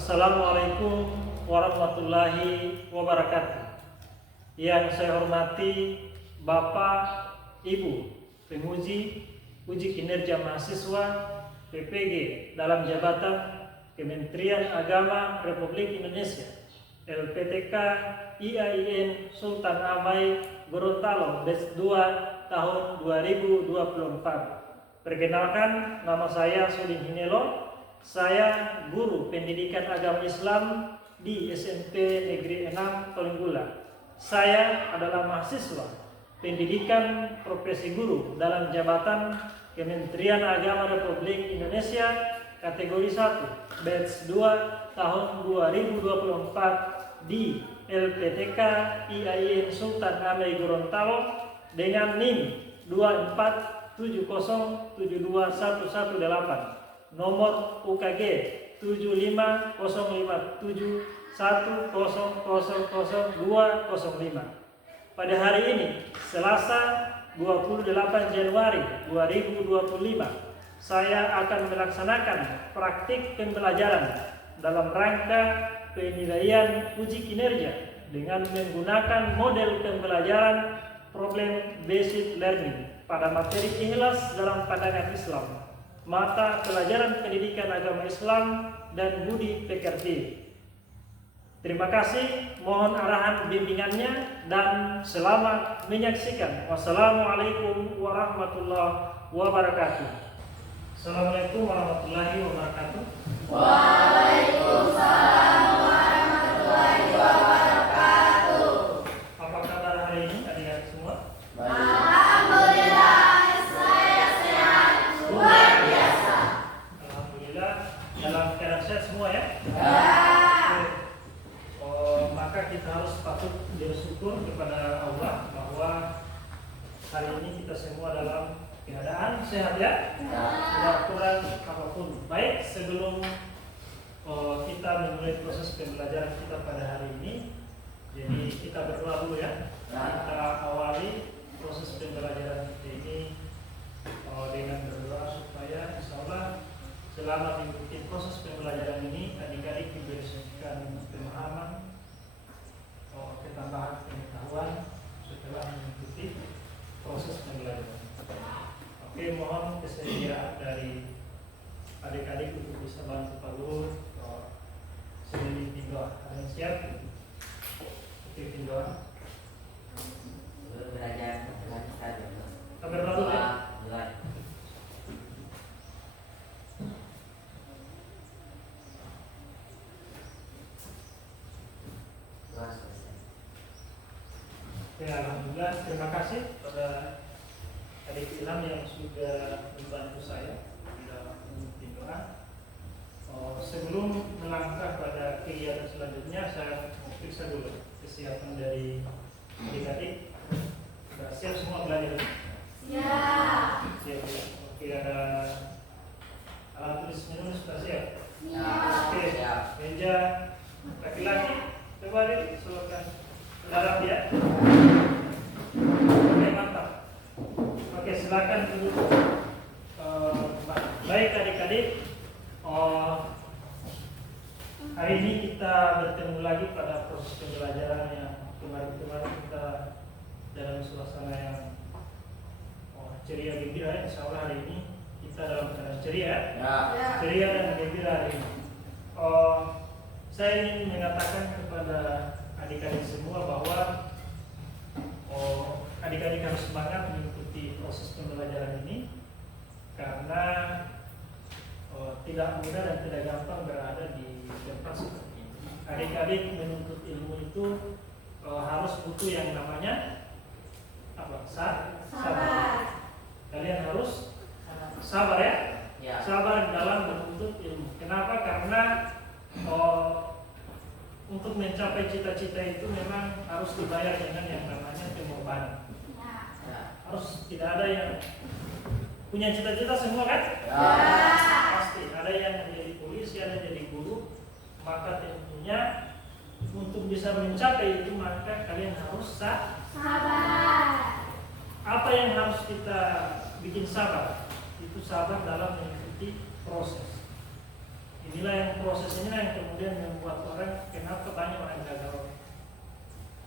Assalamualaikum warahmatullahi wabarakatuh. Yang saya hormati Bapak, Ibu, penguji uji kinerja mahasiswa PPG dalam jabatan Kementerian Agama Republik Indonesia LPTK IAIN Sultan Amai Gorontalo Batch 2 tahun 2024. Perkenalkan, nama saya Sudin Hinelo. Saya guru pendidikan agama Islam di SMP Negeri 6 Tolenggula. Saya adalah mahasiswa pendidikan profesi guru dalam jabatan Kementerian Agama Republik Indonesia kategori 1 Batch 2 tahun 2024 di LPTK IAIN Sultan Amai Gorontalo dengan NIM 247072118. Nomor UKG 750571000205. Pada hari ini, Selasa 28 Januari 2025, saya akan melaksanakan praktik pembelajaran dalam rangka penilaian uji kinerja dengan menggunakan model pembelajaran problem based learning pada materi ikhlas dalam pandangan Islam, mata pelajaran pendidikan agama Islam dan budi pekerti. Terima kasih, mohon arahan bimbingannya dan selamat menyaksikan. Wassalamualaikum warahmatullahi wabarakatuh. Assalamualaikum warahmatullahi wabarakatuh. Waalaikumsalam warahmatullahi wabarakatuh. Apa kabar hari ini adik-adik semua? Alhamdulillah, saya sehat luar biasa. Alhamdulillah, dalam keadaan sehat semua ya? Ya. Maka kita harus patut bersyukur kepada Allah bahwa hari ini kita semua dalam keadaan sehat ya? Tidak kurang apapun. Baik, sebelum kita memulai proses pembelajaran kita pada hari ini, jadi kita berdoa dulu ya. Kita awali proses pembelajaran kita ini dengan berdoa supaya insya Allah selama mengikuti proses pembelajaran ini adik-adik diberikan pemahaman, ketambahan pengetahuan setelah mengikuti proses pembelajaran. Oke, mohon kesediaan dari adik-adik untuk bisa bantu Pak Guru sendiri tinggal. Ada yang siap? Oke, tinggal. Belajar Kabar baru ya? Oke, alhamdulillah, terima kasih pada adik Ilham yang sudah membantu saya dalam memimpin doa. Sebelum melangkah pada kegiatan selanjutnya, saya mau periksa dulu kesiapan dari adik-adik. Sudah siap semua belajar? Ya. Siap ya. Oke, ada alat tulis menulis sudah siap? Ya. Oke, meja laki-laki, coba deh silakan ke dalam ya. Oke, mantap. Oke, silakan duduk. Baik adik-adik, hari ini kita bertemu lagi pada proses pembelajaran yang kemarin-kemarin kita dalam suasana yang ceria gembira. Insya Allah hari ini kita dalam keadaan ceria, ceria dan gembira hari ini. Saya ingin mengatakan kepada adik-adik semua bahwa adik-adik harus semangat mengikuti proses pembelajaran ini karena tidak mudah dan tidak gampang berada di tempat seperti ini. Adik-adik menuntut ilmu itu harus butuh yang namanya apa? Sabar. Kalian harus sabar ya? Sabar dalam menuntut ilmu. Kenapa? Karena untuk mencapai cita-cita itu memang harus dibayar dengan yang namanya pengorbanan. Harus tidak ada yang punya cita-cita semua kan? Pasti ada yang menjadi polisi, ada yang jadi guru. Maka tentunya untuk bisa mencapai itu maka kalian harus sabar. Apa yang harus kita bikin sabar? Itu sabar dalam mengikuti proses. Inilah yang proses inilah yang kemudian membuat orang, kenapa banyak orang gagal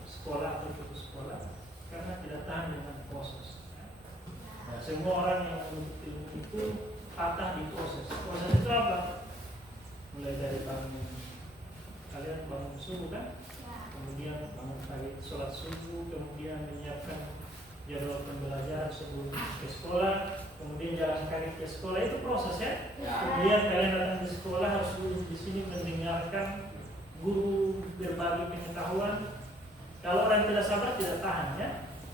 sekolah atau putus sekolah, karena tidak tahan dengan proses. Nah, semua orang yang menuntut ilmu itu patah di proses. Proses itu apa? Mulai dari kalian bangun subuh kan, kemudian bangun pagi sholat subuh, kemudian menyiapkan jadwal pembelajaran sebelum ke sekolah, kemudian jalan kaki ke sekolah, itu proses ya. Kemudian kalian datang di sekolah harus duduk di sini mendengarkan guru berbagi pengetahuan. Kalau orang tidak sabar tidak tahan ya.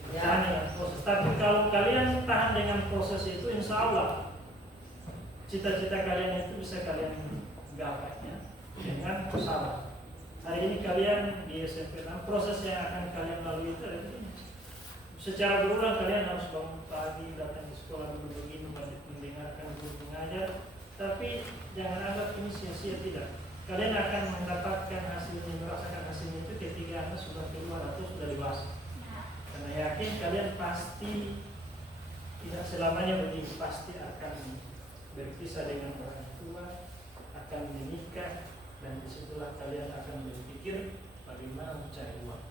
Tahan dengan proses. Tapi kalau kalian tahan dengan proses itu, insya Allah cita-cita kalian itu bisa kalian gapai ya, dengan sabar. Hari ini kalian di SMP 6, proses yang akan kalian lalui itu adalah ini. Secara berulang kalian harus bangun pagi, datang di sekolah dulu begini, mendengarkan guru mengajar. Tapi jangan anggap ini sia-sia, tidak. Kalian akan mendapatkan hasilnya, merasakan hasilnya itu ketika Anda sudah keluar atau sudah dewasa. Karena yakin kalian pasti tidak selamanya begini, pasti akan berpisah dengan orang tua, akan menikah, dan disitulah kalian akan berpikir bagaimana mencari uang.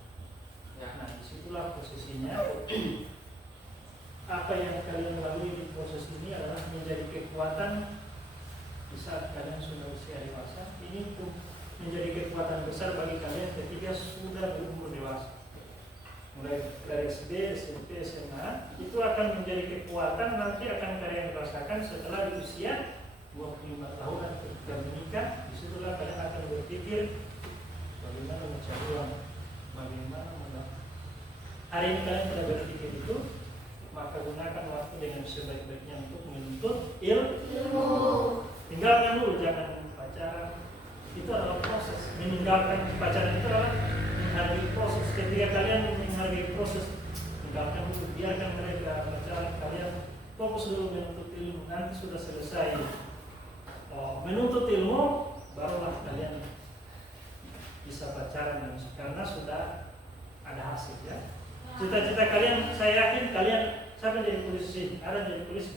Nah, disitulah posisinya. Apa yang kalian lalui di proses ini adalah menjadi kekuatan di saat kalian sudah usia dewasa. Ini pun menjadi kekuatan besar bagi kalian ketika sudah berumur dewasa. Mulai dari SD, SMP, SMA, itu akan menjadi kekuatan nanti akan kalian rasakan setelah di usia 25 tahunan ketika menikah. Disitulah kalian akan berpikir bagaimana mencari uang, bagaimana mendapat. Hari ini kalian sudah berpikir itu, maka gunakan waktu dengan sebaik-baiknya untuk menuntut ilmu. Tinggalkan dulu, jangan pacaran. Itu adalah proses. Meninggalkan pacaran itu adalah menghargai proses. Ketika kalian menghargai proses, tinggalkan dulu, biarkan mereka pacaran. Kalian fokus dulu menuntut ilmu. Nanti sudah selesai menuntut ilmu, barulah kalian bisa pacaran, karena sudah ada hasil ya. Cita-cita kalian, saya yakin kalian, siapa jadi polisi, ada yang jadi polisi.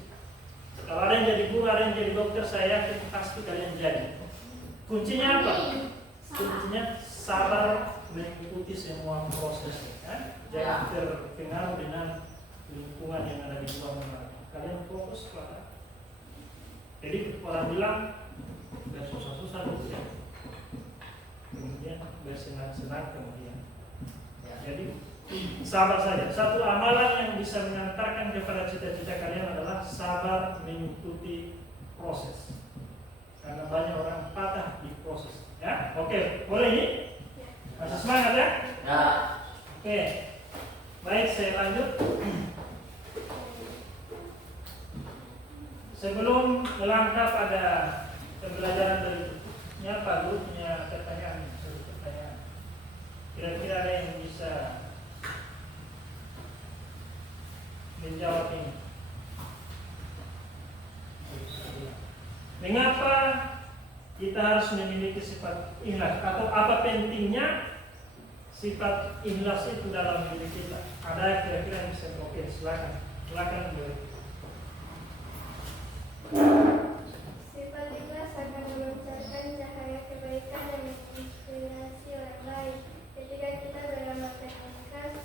Kalau ada yang jadi guru, ada yang jadi dokter, saya yakin pasti kalian jadi. Kuncinya apa? Kuncinya sabar mengikuti semua proses ya. Jangan terpengaruh dengan lingkungan yang ada di luar. Kalian fokus pada. Jadi orang bilang bersusah-susah dulu ya, kemudian bersenang-senang kemudian. Jadi sabar saja. Satu amalan yang bisa mengantarkan kepada cita-cita kalian adalah sabar mengikuti proses. Karena banyak orang patah di proses. Ya, oke, boleh ini? Masih semangat ya? Ya. Oke, baik, saya lanjut. Sebelum melangkah pada pembelajaran berikutnya, Pak Guru punya pertanyaan. Kira-kira ada yang bisa menjawab ini? Mengapa kita harus memiliki sifat ikhlas? Atau apa pentingnya sifat ikhlas itu dalam diri kita? Ada kira-kira yang bisa? Oke, silakan beri. Sifat ikhlas akan memancarkan cahaya kebaikan dan menginspirasi orang lain. Ketika kita beramal ikhlas,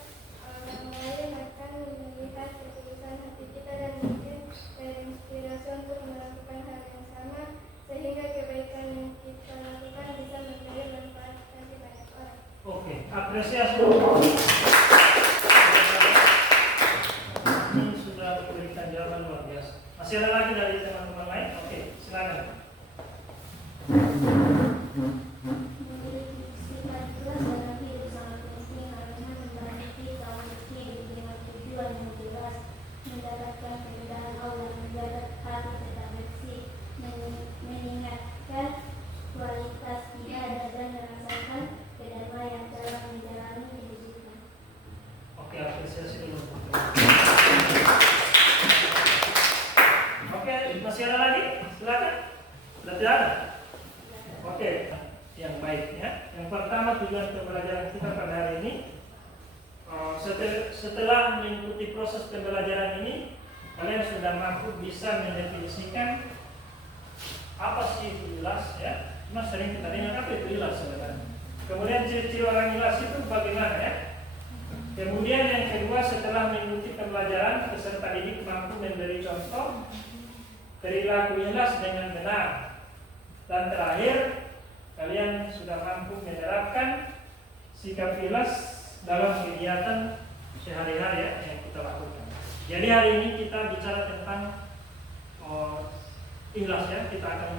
orang lain akan melihat ketulusan hati kita dan mungkin terinspirasi untuk melakukan hal yang sama, sehingga kebaikan yang kita lakukan bisa memberi manfaat bagi banyak orang. Oke, apresiasi. Ini sudah memberikan jawaban luar biasa. Masih ada lagi dari teman-teman lain? Oke, silakan. Sifat ikhlas dalam hidup sangat penting karena membantu kaum muslim dengan tujuan yang jelas, mendapatkan keridhaan Allah, menjaga hati tetap bersih, meningkatkan kualitas ibadah dan merasakan kedamaian dalam menjalani kehidupan. Oke, apresiasi dulu. Oke, masih ada lagi? Silakan. Sudah tidak ada? Oke, yang baik ya. Yang pertama, tujuan pembelajaran kita pada hari ini, setelah mengikuti proses pembelajaran ini, kalian sudah mampu bisa mendefinisikan apa sih itu ikhlas ya? Cuma sering kita dengar apa itu ikhlas sebenarnya. Kemudian ciri-ciri orang ikhlas itu bagaimana ya? Kemudian yang kedua, setelah mengikuti pembelajaran, peserta didik mampu memberi contoh perilaku ikhlas dengan benar. Dan terakhir, kalian sudah mampu menerapkan sikap ikhlas dalam kegiatan sehari-hari ya, yang kita lakukan. Jadi hari ini kita bicara tentang ikhlas ya. Kita akan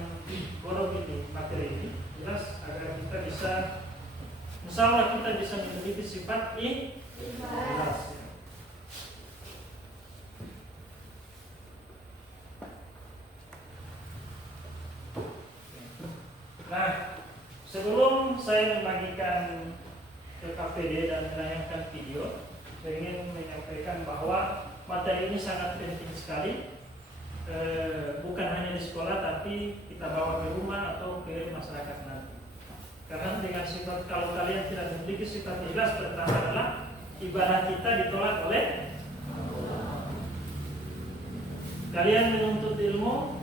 borong ini materi ini ikhlas agar kita bisa, insya Allah kita bisa memiliki sifat ikhlas. Nah, sebelum saya membagikan ke KPD dan menayangkan video, saya ingin menyampaikan bahwa materi ini sangat penting sekali. Bukan hanya di sekolah, tapi kita bawa ke rumah atau ke masyarakat nanti. Karena dengan sifat, kalau kalian tidak memiliki sifat ikhlas, pertama adalah ibadah kita ditolak oleh kalian menuntut ilmu.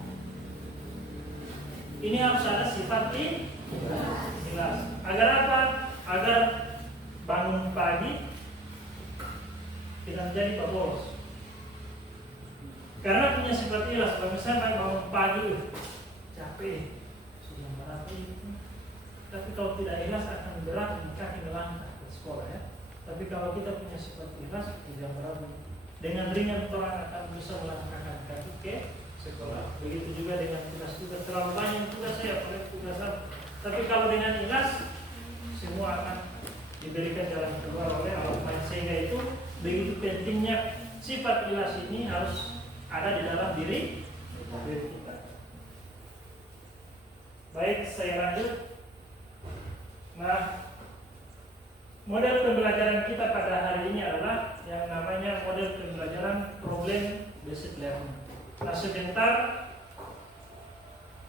Ini harus ada sifat ikhlas. Agar apa? Agar bangun pagi tidak menjadi pebolos. Karena punya sifat ikhlas, misalnya bangun pagi capek, sudah merapi, tapi kalau tidak ikhlas akan berat kaki melangkah ke sekolah ya. Tapi kalau kita punya sifat ikhlas, tidak berat, dengan ringan orang akan bisa melangkahkan kaki ke sekolah. Begitu juga dengan tugas-tugas, terlalu banyak tugas saya, tugas apa. Tapi kalau dengan ikhlas, semua akan diberikan jalan keluar oleh Allah. Sehingga itu begitu pentingnya sifat ikhlas ini harus ada di dalam diri kita. Baik, saya lanjut. Nah, model pembelajaran kita pada hari ini adalah yang namanya model pembelajaran problem based learning. Nah, sebentar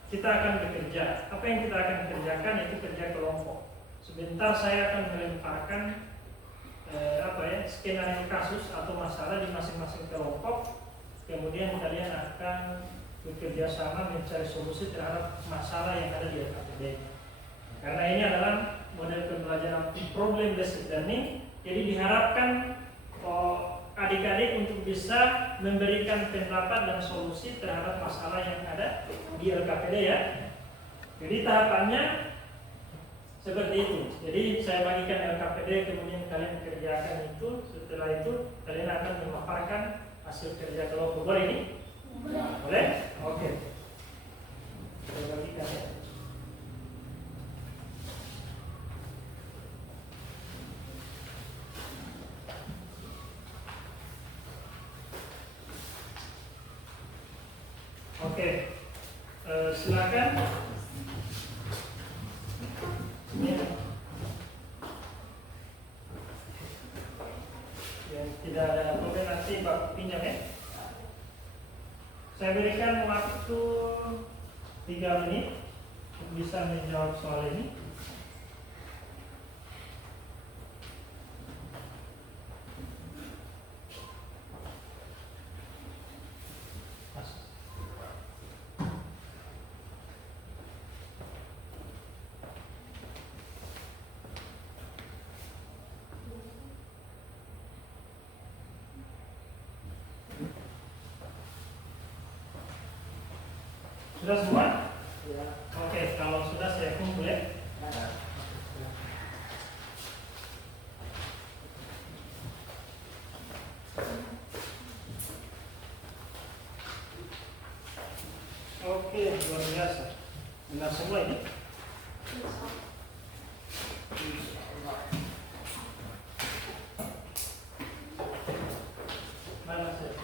kita akan bekerja. Apa yang kita akan kerjakan itu kerja kelompok. Sebentar saya akan melemparkan skenario kasus atau masalah di masing-masing kelompok. Kemudian kalian akan bekerja sama mencari solusi terhadap masalah yang ada di LKPD. Karena ini adalah model pembelajaran problem based learning, jadi diharapkan adik-adik untuk bisa memberikan pendapat dan solusi terhadap masalah yang ada di LKPD ya. Jadi tahapannya seperti itu. Jadi saya bagikan LKPD, kemudian kalian kerjakan itu. Setelah itu kalian akan memaparkan hasil kerja kelompok. Boleh ini? Boleh? Oke. Saya bagikan ya. Oke. Silakan. Tidak ada problem, nanti Pak pinjam ya. Saya berikan waktu 3 menit untuk bisa menjawab soal ini. Sudah semua? Ya. Oke, kalau sudah saya kumpul ya. Oke, luar biasa. Benar semua ini? Mana saya?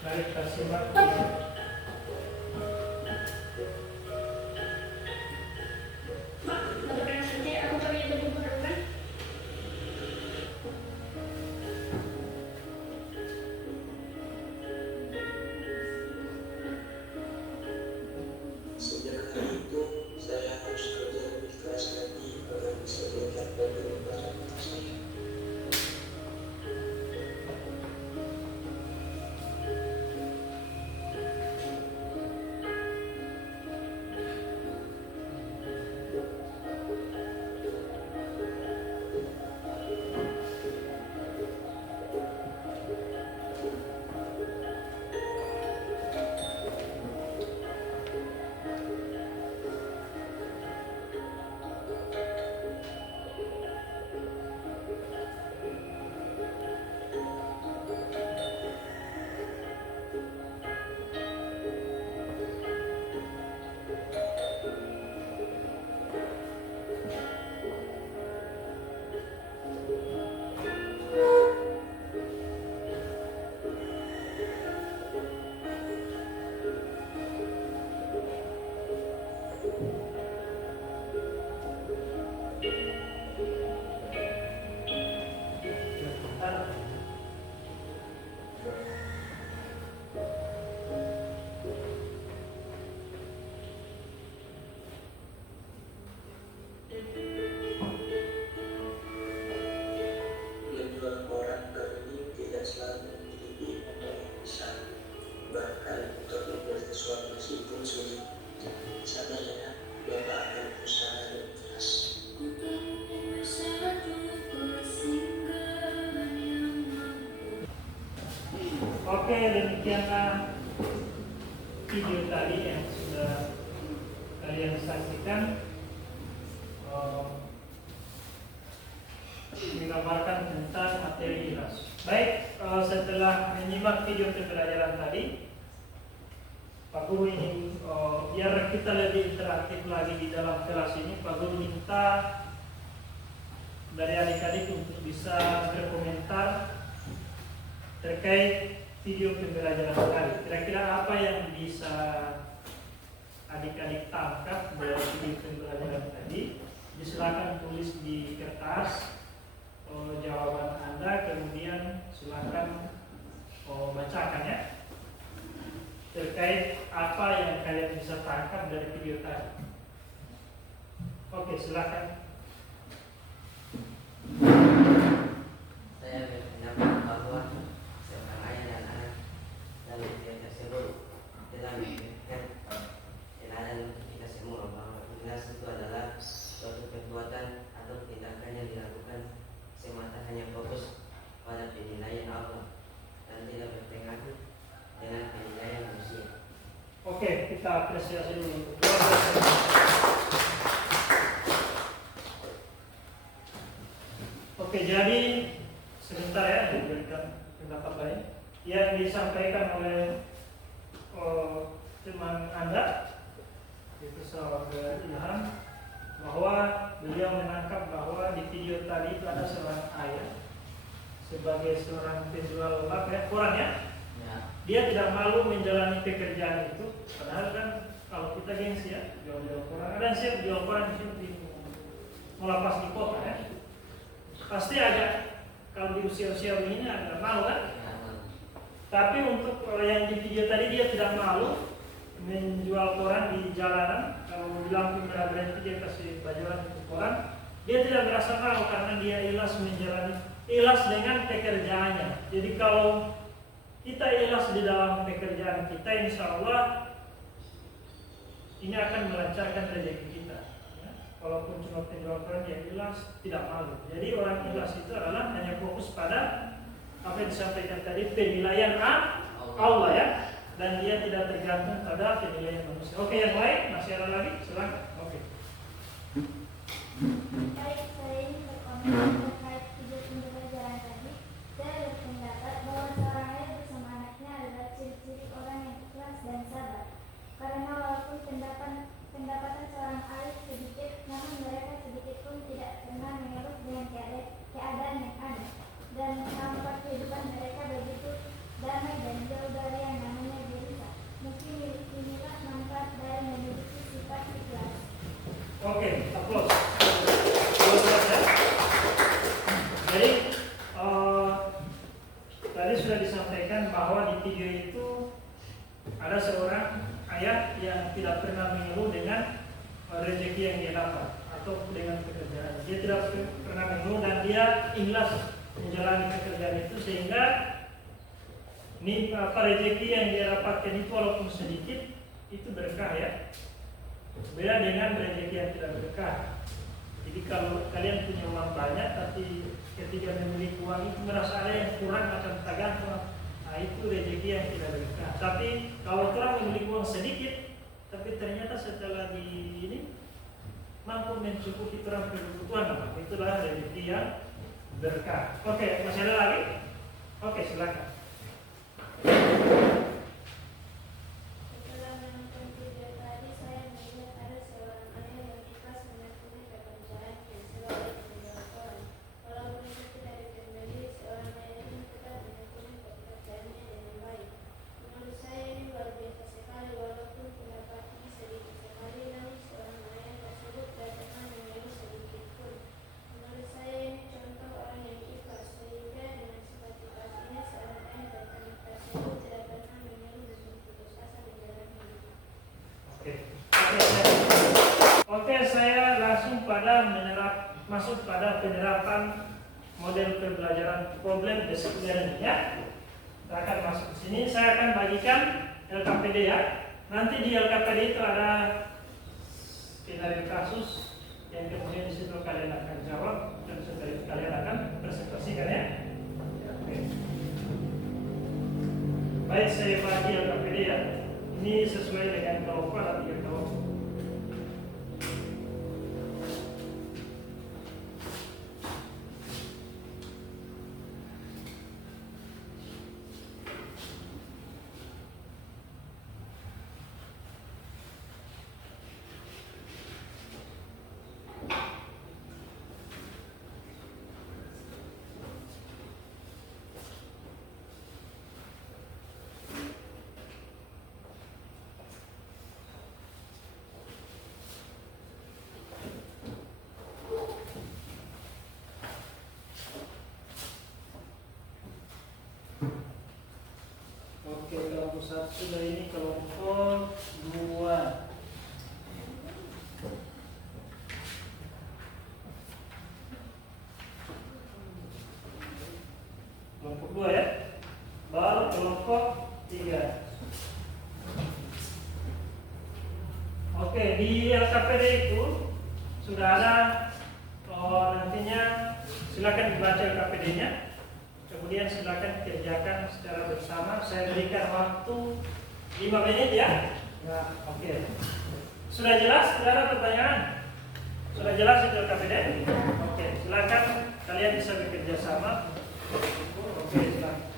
Mari kita simak. Sejak hari itu, saya harus kerja lebih keras lagi agar bisa dekat dan berubah sama saya. Menjual koran kami tidak selalu memiliki modal yang besar. Bahkan untuk membeli sesuatu pun sulit. Sabar ya, Bapak akan berusaha dan keras. Oke, demikianlah video tadi yang sudah kalian saksikan. Menggambarkan tentang materi ikhlas. Baik, setelah menyimak video pembelajaran tadi, Pak Guru ingin biar kita lebih interaktif lagi di dalam kelas ini, Pak Guru minta dari adik-adik untuk bisa berkomentar terkait video pembelajaran tadi. Kira-kira apa yang bisa adik-adik tangkap dari video pembelajaran tadi? Silakan tulis di kertas jawaban Anda, kemudian silakan bacakan ya terkait apa yang kalian bisa tangkap dari video tadi. Oke, silakan. Saya berpendapat bahwa seorang ayah dan anak dalam video tersebut telah memberikan teladan untuk kita semua bahwa ikhlas itu adalah suatu perbuatan atau tindakan yang dilakukan semata hanya fokus pada penilaian Allah dan tidak berpengaruh dengan penilaian manusia. Oke, kita apresiasi dulu. Oke, jadi sebentar ya, diberikan pendapat lain yang disampaikan oleh teman Anda, itu sahabat Ilham, bahwa beliau menangkap bahwa di video tadi itu ada seorang ayah sebagai seorang penjual koran ya. Dia tidak malu menjalani pekerjaan itu, padahal kan kalau kita gengsi ya, jual koran, ada yang siap jual koran di sini mau lapas di kota ya, pasti agak kalau di usia-usia ini agak malu kan. Tapi untuk yang di video tadi dia tidak malu menjual koran di jalanan. Kalau di lampu merah berhenti dia kasih bajalan untuk koran, dia tidak merasa malu karena dia ikhlas menjalani, ikhlas dengan pekerjaannya. Jadi kalau kita ikhlas di dalam pekerjaan kita, insya Allah ini akan melancarkan rezeki kita ya. Walaupun cuma penjual koran dia ikhlas, tidak malu. Jadi orang ikhlas itu adalah hanya fokus pada apa yang disampaikan tadi, penilaian Allah ya, dan dia tidak tergantung pada penilaian manusia. Oke, yang lain masih ada lagi? Silakan. Oke. Baik, saya ingin berkomentar terkait video pembelajaran tadi. Saya berpendapat bahwa seorang ayah bersama anaknya adalah ciri-ciri orang yang ikhlas dan sabar. Karena walaupun pendapatan seorang ayah sedikit, namun mereka sedikit pun tidak pernah mengeluh dengan keadaan yang ada. Dan tampak kehidupan mereka begitu damai dan jauh dari yang bahwa di video itu ada seorang ayah yang tidak pernah mengeluh dengan rezeki yang dia dapat atau dengan pekerjaan. Dia tidak pernah mengeluh dan dia ikhlas menjalani pekerjaan itu, sehingga ini rezeki yang dia dapatkan itu walaupun sedikit itu berkah ya. Beda dengan rezeki yang tidak berkah. Jadi kalau kalian punya uang banyak tapi ketika memiliki uang itu merasa ada yang kurang macam tergantung, nah itu rezeki yang tidak berkah. Tapi kalau orang memiliki uang sedikit tapi ternyata setelah di ini mampu mencukupi orang kebutuhan, nah, itulah rezeki yang berkah. Oke, masih ada lagi? Oke, silakan. Setelah menonton video tadi, saya melihat ada seorang ayah yang ikhlas menekuni pekerjaan yang sebagai penjual koran. Walaupun itu tidak dipembeli, seorang ayah ini tetap menekuni pekerjaannya dengan baik. Menurut saya ini luar biasa sekali, walaupun pendapatnya sedikit sekali, namun seorang ayah tersebut tidak pernah mengeluh sedikit pun. Menurut saya ini contoh orang yang ikhlas, sehingga dengan sifat ikhlas ini seorang ayah dan anak tersebut tidak pernah mengeluh dan putus asa menjalani hidup. Oke, saya langsung masuk pada penerapan model pembelajaran problem basic learning ya. Kita akan masuk ke sini. Saya akan bagikan LKPD ya. Nanti di LKPD itu ada skenario kasus yang kemudian di situ kalian akan jawab dan setelah itu kalian akan presentasikan ya. Oke. Baik, saya bagi LKPD ya. Ini sesuai dengan kelompok ada 3 kelompok. Oke, kelompok 1 sudah, ini kelompok 2. Kelompok 2 ya. Baru kelompok 3. Oke, di LKPD itu sudah ada nantinya silakan dibaca LKPD-nya. Kemudian silakan kerjakan secara bersama. Saya berikan waktu 5 menit ya. Nah, oke. Sudah jelas? Tidak ada pertanyaan? Sudah jelas itu LKPD? Oke, silakan kalian bisa bekerja sama. Oke, silakan.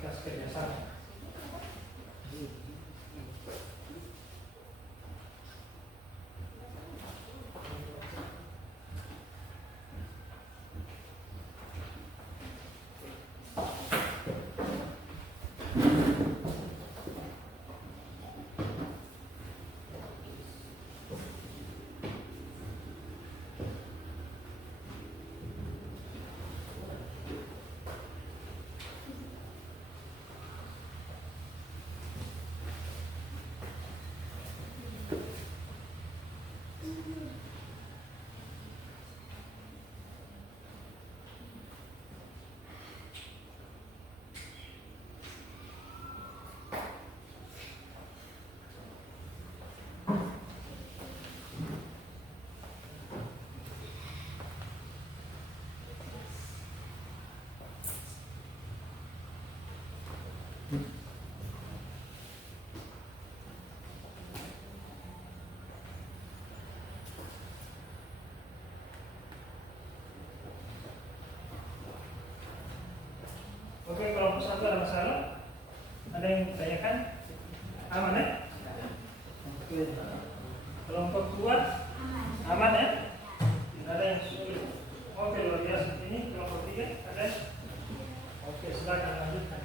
Kas kerja sama. Oke, kelompok 1 ada masalah? Ada yang ditanyakan? Aman ya? Oke. Kelompok 2 aman ya? Tidak ada yang sulit. Oke, luar biasa. Ini kelompok 3 ada? Oke, silakan lanjutkan.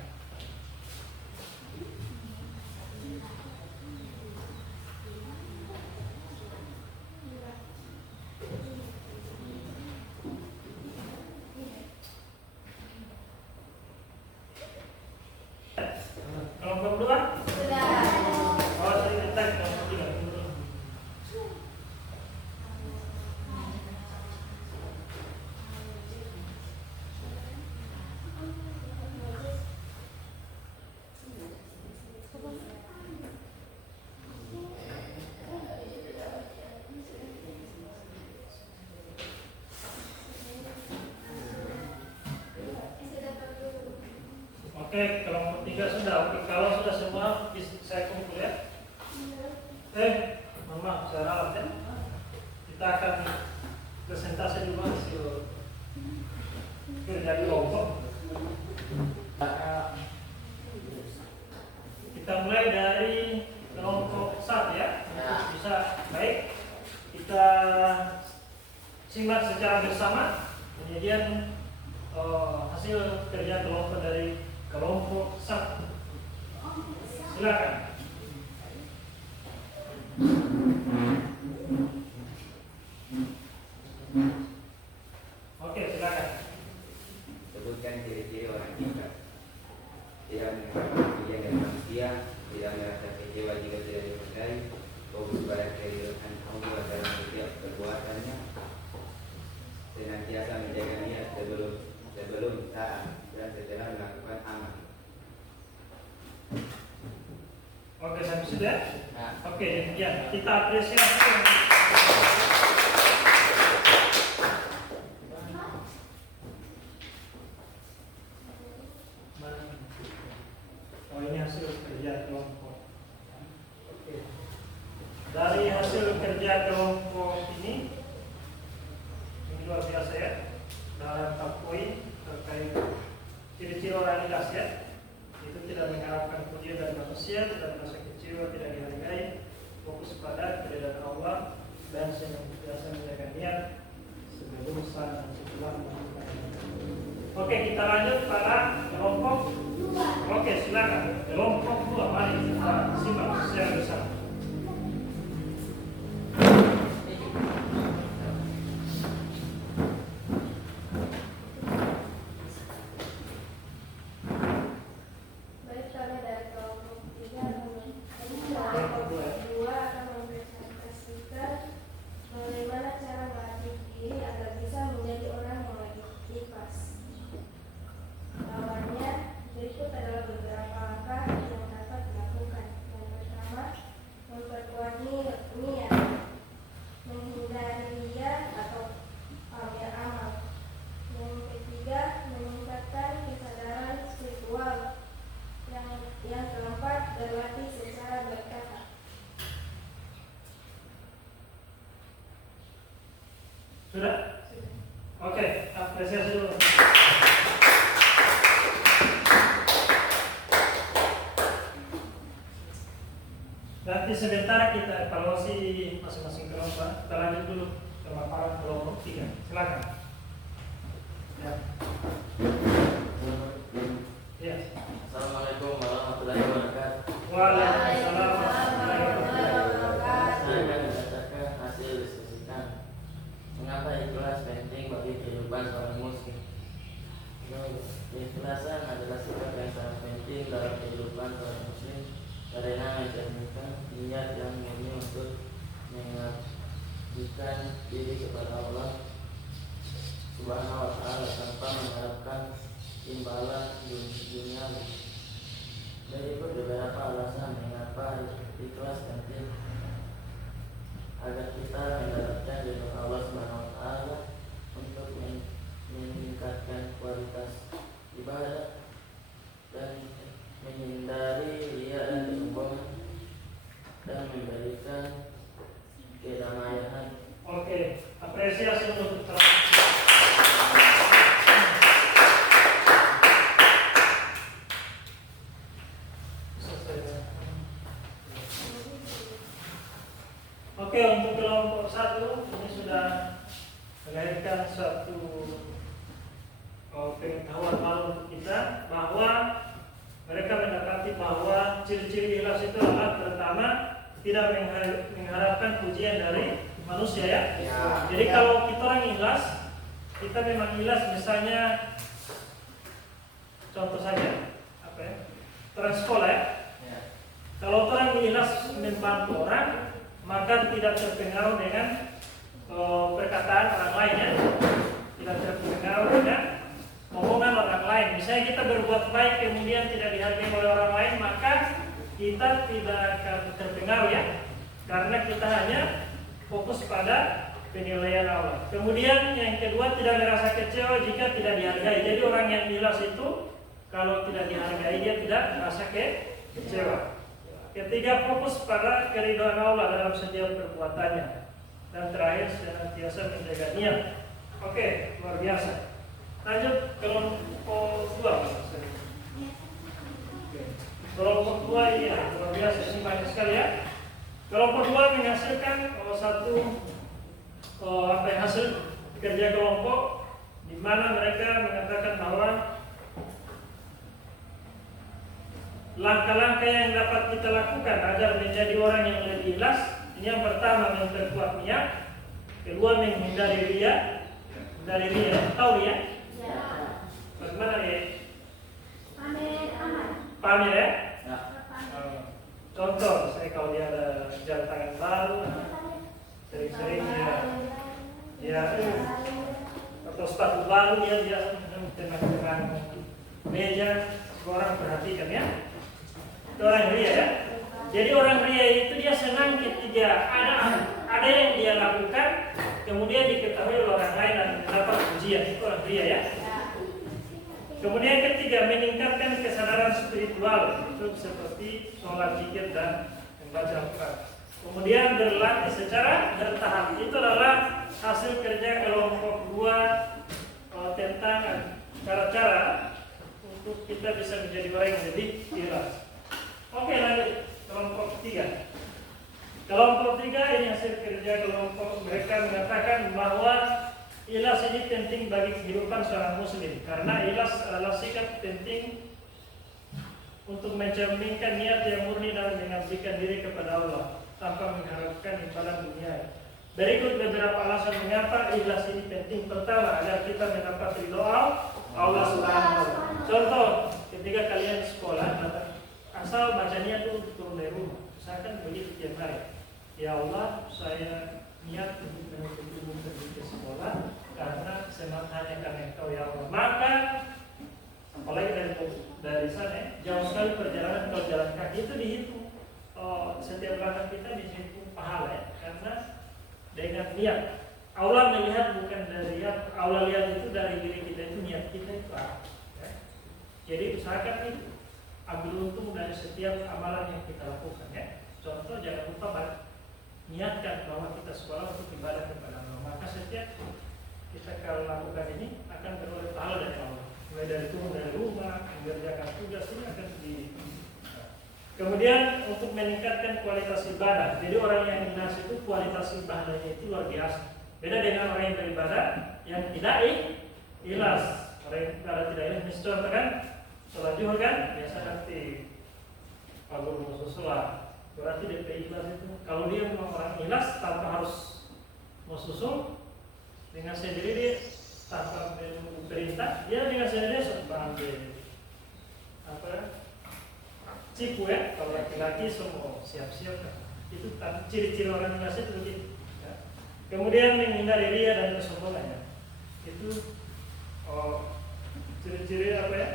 Oke, kelompok 3 sudah. Oke, kalau sudah semua saya kumpul ya. Mohon maaf, saya ralat ya. Kita akan presentasi dulu hasil kerja kelompok. Kita mulai dari kelompok 1 ya. Bisa baik. Kita simak secara bersama kemudian hasil kerja kelompok dari kelompok 1. Silakan. Oke, silakan. Sebutkan ciri-ciri orang bijak. Tidak mengharapkan pujian dari manusia, tidak merasa kecewa jika tidak dihargai, fokus pada kehidupan Allah dalam setiap perbuatannya, senantiasa menjaga niat sebelum taat dan setelah melakukan amal. Oke, sampai sudah. Nah, Oke, demikian. Kita apresiasi. Oh, ini hasil kerja kelompok. Oke. Dari hasil kerja kelompok ini luar biasa ya. Dalam 4 poin terkait ciri-ciri orang ikhlas ya. Itu tidak mengharapkan pujian dari manusia, tidak merasa kecewa, tidak dihargai, fokus pada keridhaan Allah dan senantiasa menjaga niat sebelum saat dan setelah melakukan. Oke, kita lanjut pada kelompok 2. Oke, silakan. Kelompok 2, mari kita simak secara bersama. Sudah? Oke, apresiasi dulu. Nanti sebentar kita evaluasi masing-masing kelompok. Kita lanjut dulu ke paparan kelompok 3. Silakan. Ya. Ya. Assalamualaikum warahmatullahi wabarakatuh. Waalaikumsalam warahmatullahi wabarakatuh. Saya akan membacakan hasil diskusikan. Mengapa ikhlas penting bagi kehidupan seorang muslim? Keikhlasan adalah sikap yang sangat penting dalam kehidupan seorang muslim karena mencerminkan niat yang murni untuk mengabdikan diri kepada Allah Subhanahu wa Ta'ala tanpa mengharapkan imbalan duniawi. Berikut beberapa alasan mengapa ikhlas penting agar kita mendapatkan ridho Allah Subhanahu wa Ta'ala untuk meningkatkan kualitas ibadah dan menghindari riya dan kesombongan dan memberikan kedamaian. Oke, apresiasi untuk Oke, untuk kelompok 1 ini sudah melahirkan suatu pengetahuan baru untuk kita bahwa mereka mendapati bahwa ciri-ciri ikhlas itu adalah pertama tidak mengharapkan pujian dari manusia ya. Jadi kalau kita orang ikhlas, kita memang ikhlas misalnya contoh saja apa ya? Orang sekolah ya. Kalau orang ikhlas membantu orang, maka tidak terpengaruh dengan perkataan orang lain ya. Tidak terpengaruh dengan omongan orang lain. Misalnya kita berbuat baik kemudian tidak dihargai oleh orang lain, maka kita tidak akan terpengaruh ya. Karena kita hanya fokus pada penilaian Allah. Kemudian yang kedua, tidak merasa kecewa jika tidak dihargai. Jadi orang yang ikhlas itu Kalau tidak dihargai dia tidak merasa kecewa. Ketiga, fokus pada keridhaan Allah dalam setiap perbuatannya. Dan terakhir, senantiasa menjaga niat. Oke, luar biasa. Lanjut kelompok 2. Kelompok 2 ini luar biasa, ini banyak sekali ya. Kelompok 2 menghasilkan hasil kerja kelompok di mana mereka mengatakan bahwa langkah-langkah yang dapat kita lakukan agar menjadi orang yang lebih ikhlas. Ini yang pertama, memperkuat niat. Kedua, menghindari riya. Dari riya, tahu ya? Bagaimana ya? Pamer ya? Contoh, saya kalau dia ada jam tangan baru, sering-sering dia atau sepatu baru dia tenang-tenang meja, orang perhatikan ya. Itu orang ria ya. Jadi orang ria itu dia senang ketika ada yang dia lakukan, kemudian diketahui oleh orang lain dan mendapat pujian. Itu orang ria ya. Kemudian ketiga, meningkatkan kesadaran spiritual, itu seperti sholat, zikir, dan membaca Al-Quran. Kemudian berlatih secara bertahap. Itu adalah hasil kerja kelompok 2 tentang cara-cara untuk kita bisa menjadi orang yang lebih ikhlas. Oke, lanjut kelompok 3. Kelompok 3 ini hasil kerja kelompok, mereka mengatakan bahwa ikhlas ini penting bagi kehidupan seorang muslim karena ikhlas adalah sikap penting untuk mencerminkan niat yang murni dan mengabdikan diri kepada Allah tanpa mengharapkan imbalan dunia. Berikut beberapa alasan mengapa ikhlas ini penting. Pertama, agar kita mendapat ridho Allah Subhanahu wa taala. Contoh, ketika kalian sekolah, asal bacanya itu turun dari rumah, usahakan begitu tiap hari. Ya Allah, saya niat untuk menuntut ilmu pergi ke sekolah karena semangat hanya karena Engkau ya Allah. Maka apalagi dari sana jauh sekali perjalanan, kalau jalan kaki itu dihitung setiap langkah kita dihitung pahala ya, karena dengan niat. Allah melihat bukan dari Allah lihat itu dari diri kita, itu niat kita itu apa ya. Jadi usahakan itu ambil untung dari setiap amalan yang kita lakukan ya. Contoh, jangan lupa niatkan bahwa kita sekolah untuk ibadah kepada Allah. Maka setiap kita kalau lakukan ini akan beroleh pahala dari Allah. Mulai dari turun dari rumah, mengerjakan tugas ini akan di. Kemudian untuk meningkatkan kualitas ibadah. Jadi orang yang ikhlas itu kualitas ibadahnya itu luar biasa. Beda dengan orang yang beribadah yang tidak ikhlas. Orang yang tidak ikhlas, misalnya kan sholat zuhur kan biasa nanti kalau mau sholat. Berarti DP ikhlas itu kalau dia memang orang ikhlas tanpa harus mau susul dengan sendiri dia tanpa menunggu perintah, dia dengan sendiri sudah cipu ya. Kalau laki-laki semua siap-siap itu ciri-ciri orang ikhlas itu begitu ya. Kemudian menghindari riya dan kesombongan ya. Itu ciri-ciri apa ya,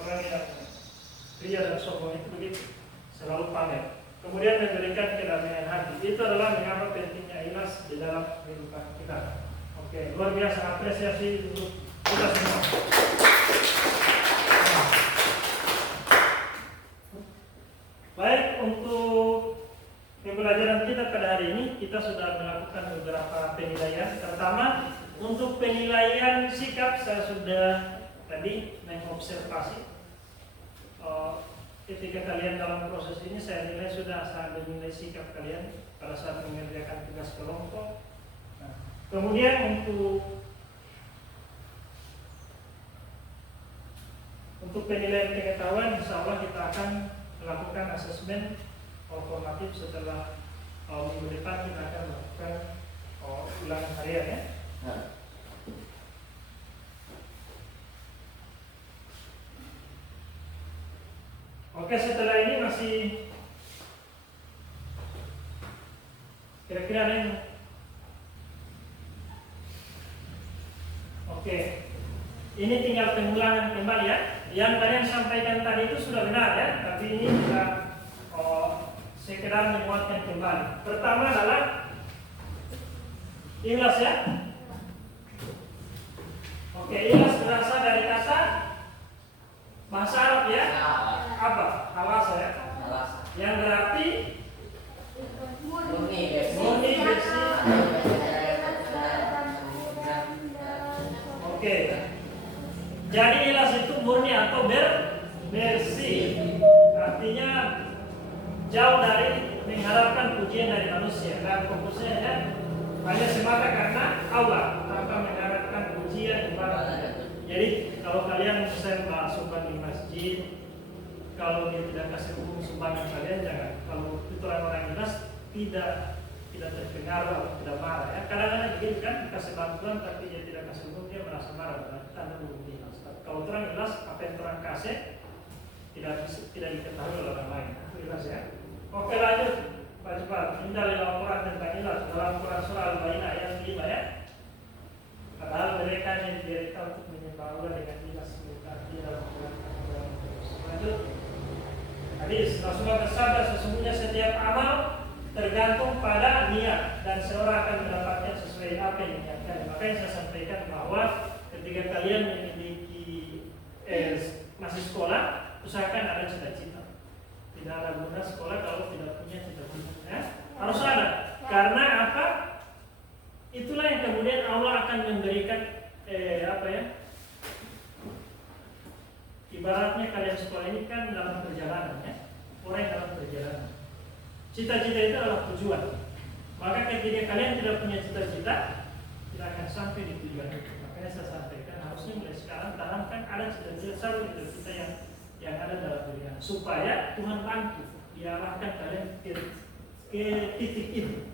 orang yang riya dan sombong itu begitu, selalu pamer. Kemudian memberikan kedamaian hati. Itu adalah mengapa pentingnya ikhlas di dalam kehidupan kita. Oke, luar biasa, apresiasi untuk kita semua. Baik, untuk pembelajaran kita pada hari ini kita sudah melakukan beberapa penilaian. Pertama, untuk penilaian sikap saya sudah tadi mengobservasi. Ketika kalian dalam proses ini, saya nilai sudah sangat menilai sikap kalian pada saat mengerjakan tugas kelompok. Nah, kemudian untuk penilaian pengetahuan, insya Allah kita akan melakukan asesmen formatif setelah minggu depan kita akan melakukan ulangan harian ya. Oke, setelah ini masih kira-kira ada yang oke, ini tinggal pengulangan kembali ya. Yang kalian sampaikan tadi itu sudah benar ya, tapi ini kita sekedar menguatkan kembali. Pertama adalah ikhlas ya. Oke, ikhlas berasal dari kata bahasa Jadi ikhlas itu murni atau bersih. Artinya jauh dari mengharapkan pujian dari manusia. Dan fokusnya ya hanya semata karena Allah, tanpa mengharapkan pujian ibadah. Jadi kalau kalian misalnya sumbang di masjid, kalau dia tidak kasih hukum sumbangan kalian jangan. Kalau itu orang-orang ikhlas tidak terpengaruh atau tidak marah ya. Kadang-kadang begitu kan kasih bantuan tapi dia tidak kasih hukum dia merasa marah. Tanda hukum ikhlas. Kalau orang ikhlas apa yang orang kasih tidak diketahui oleh orang lain. Itu ikhlas ya. Oke lanjut. Pak cepat. Ini dari laporan tentang ikhlas dalam Quran surah Al-Baqarah ayat 5 ya. Padahal mereka yang direka untuk menyembah Allah dengan ikhlas berarti dalam Quran. Lanjut. Hadis Rasulullah bersabda sesungguhnya setiap amal tergantung pada niat dan seorang akan mendapatkan sesuai apa yang diniatkan. Makanya saya sampaikan bahwa ketika kalian memiliki masih sekolah, usahakan ada cita-cita. Tidak ada guna sekolah kalau tidak punya cita-cita. Ya? Harus ada. Karena apa? Itulah yang kemudian Allah akan memberikan ibaratnya kalian sekolah ini kan dalam perjalanan ya. Orang yang dalam perjalanan. Cita-cita itu adalah tujuan. Maka ketika kalian tidak punya cita-cita, tidak akan sampai di tujuan itu. Makanya saya sampaikan harusnya mulai sekarang tanamkan ada cita-cita selalu cita-cita yang ada dalam diri Anda, supaya Tuhan bantu diarahkan kalian ke titik itu.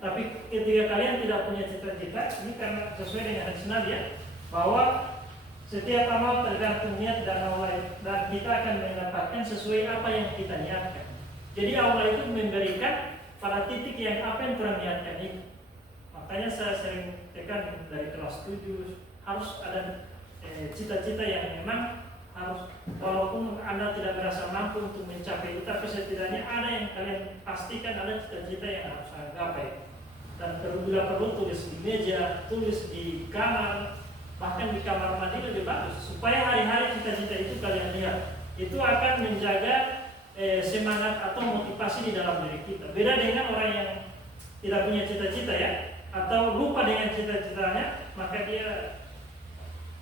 Tapi ketika kalian tidak punya cita-cita, ini karena sesuai dengan hadis Nabi ya, bahwa setiap amal tergantung niat dan Allah, dan kita akan mendapatkan sesuai apa yang kita niatkan. Jadi Allah itu memberikan pada titik yang apa yang Tuhan niatkan itu. Makanya saya sering tekan dari kelas 7 harus ada cita-cita yang memang harus, walaupun Anda tidak merasa mampu untuk mencapai itu, tapi setidaknya ada yang kalian pastikan ada cita-cita yang harus Anda gapai. Dan bila perlu tulis di meja, tulis di kamar, bahkan di kamar mandi lebih bagus, supaya hari-hari cita-cita itu kalian lihat. Itu akan menjaga semangat atau motivasi di dalam diri kita. Beda dengan orang yang tidak punya cita-cita ya, atau lupa dengan cita-citanya, maka dia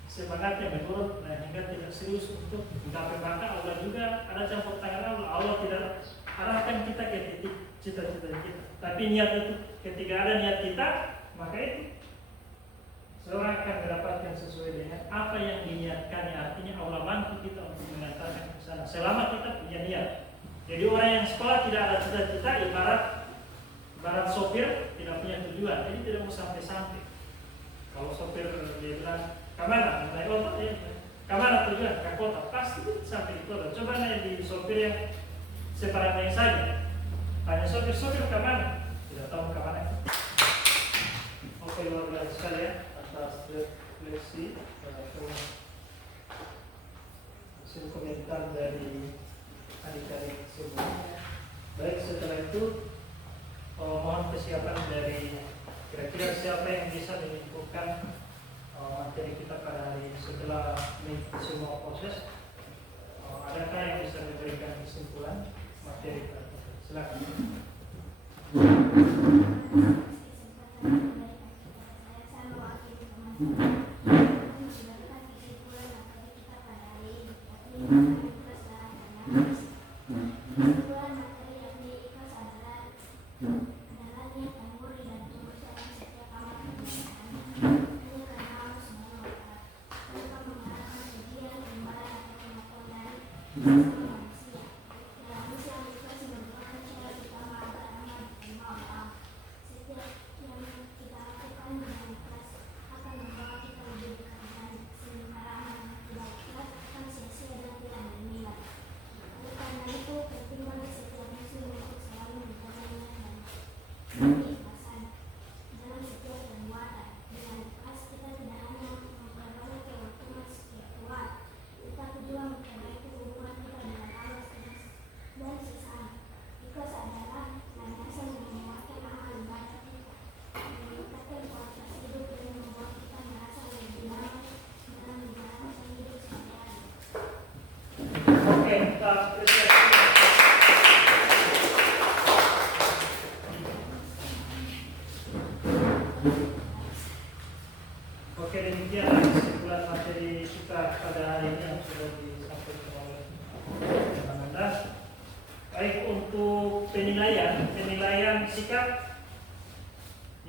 semangatnya menurun, hingga tidak serius untuk menggapai. Maka Allah juga ada campur tangan Allah. Allah tidak arahkan kita ke titik cita-cita kita, tapi niat itu, ketika ada niat kita, maka itu seorang akan mendapatkan sesuai dengan apa yang diniatkannya. Artinya Allah bantu kita untuk mengantarkan ke sana selama kita punya niat. Jadi orang yang sekolah tidak ada cita-cita ibarat sopir tidak punya tujuan, jadi tidak mau sampai-sampai. Kalau sopir dia bilang kemana, naik kota ya, kemana tujuan, ke kota, pasti sampai di kota. Coba naik di sopir yang separatnya saja, tanya sopir kemana, tidak tahu kemana. Oke, luar biasa sekali ya atas refleksi atau hasil komentar dari adik-adik semuanya. Baik, setelah itu mohon kesiapan dari kira-kira siapa yang bisa menyimpulkan materi kita pada hari ini setelah mengikuti semua proses. Adakah yang bisa memberikan kesimpulan materi kita? Silakan. Oke, demikian kesimpulan materi kita pada sikap.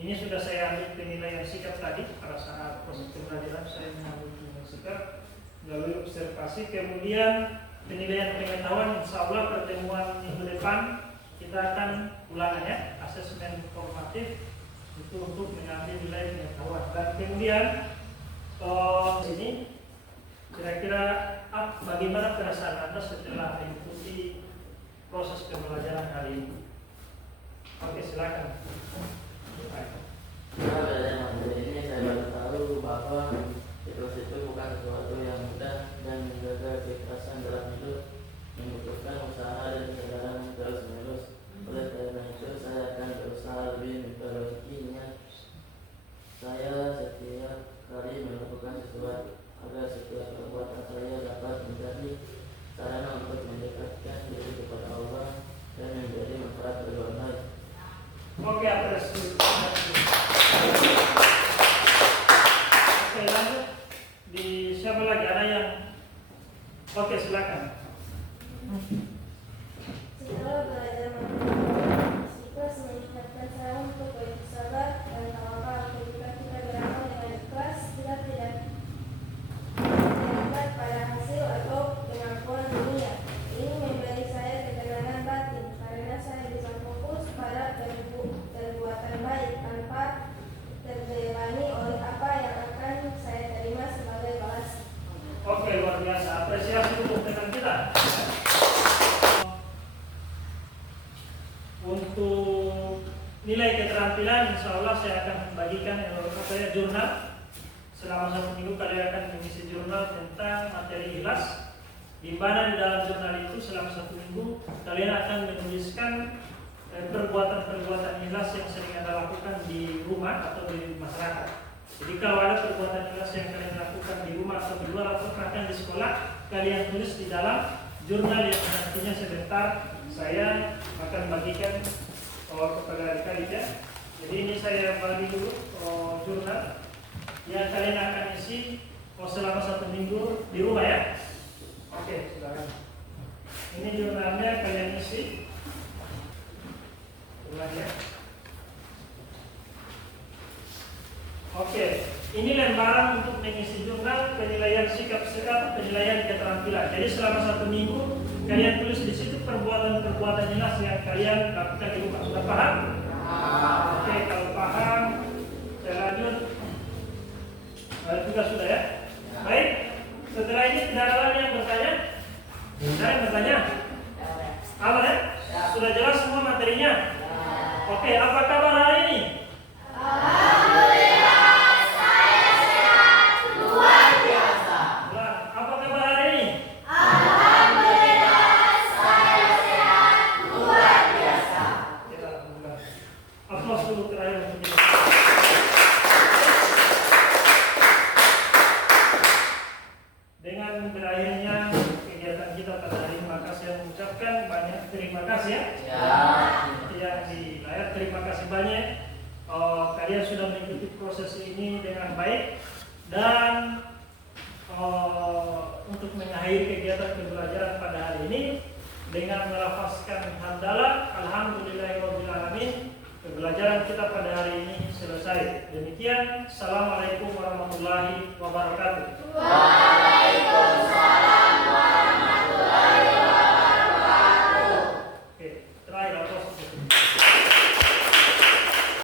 Ini sudah saya ambil penilaian sikap tadi pada saat proses pembelajaran saya mengambil penilaian sikap melalui observasi, kemudian penilaian pengetahuan. Insya Allah pertemuan minggu depan kita akan ulangannya asesmen formatif itu untuk mengambil nilai pengetahuan. Dan kemudian ini kira-kira bagaimana perasaan Anda setelah mengikuti proses pembelajaran hari ini? Oke, silakan. Nah, belajar materi ini saya baru tahu bahwa itu bukan sesuatu yang mudah dan menjaga keikhlasan dalam hidup membutuhkan usaha dan kesadaran yang terus menerus. Oleh karena itu saya akan berusaha lebih memperbaiki niat saya setiap kali melakukan sesuatu agar setiap perbuatan saya dapat menjadi sarana untuk mendekatkan diri kepada Allah dan menjadi manfaat bagi orang lain. Oke, apresiasi. Oke, lanjut. Di siapa lagi ada yang? Oke, silakan. Setelah belajar materi, ikhlas meningkatkan saya untuk bersabar dan tawakal. Ketika kita beramal dengan ikhlas, kita tidak terlibat pada hasil atau pengakuan dunia. Ini memberi saya ketenangan batin karena saya bisa fokus pada perbuatan baik tanpa terbebani oleh apa yang akan saya terima sebagai balas. Oke, luar biasa. Apresiasi untuk teman kita. Untuk nilai keterampilan, insya Allah saya akan bagikan jurnal. Selama 1 minggu kalian akan mengisi jurnal tentang materi ikhlas, di mana di dalam jurnal itu selama 1 minggu kalian akan menuliskan perbuatan-perbuatan ikhlas yang sering Anda lakukan di rumah atau di masyarakat. Jadi kalau ada perbuatan ikhlas yang kalian lakukan di rumah atau di luar atau bahkan di sekolah, kalian tulis di dalam jurnal yang nantinya sebentar saya akan bagikan kepada adik-adik ya. Jadi ini saya bagi dulu jurnal yang kalian akan isi selama 1 minggu di rumah ya. Oke, silakan. Ini jurnalnya kalian isi. Ulang ya. Oke, ini lembaran untuk mengisi jurnal penilaian sikap sekat, penilaian keterampilan. Jadi selama 1 minggu kalian tulis di situ perbuatan-perbuatan ikhlas yang kalian lakukan di rumah. Sudah paham? Oke, kalau paham, saya lanjut. Juga sudah ya. Baik. Setelah ini tidak ada lagi yang bertanya. Ada yang bertanya? Apa ya? Sudah jelas semua materinya. Oke, apa kabar hari ini? Dengan berakhirnya kegiatan kita pada hari ini, maka saya mengucapkan banyak terima kasih ya. Yang di layar, terima kasih banyak. Kalian sudah mengikuti proses ini dengan baik dan untuk mengakhiri kegiatan pembelajaran pada hari ini dengan melafazkan hamdalah, alhamdulillahirabbil alamin. Pembelajaran kita pada hari ini selesai. Demikian, assalamualaikum warahmatullahi wabarakatuh.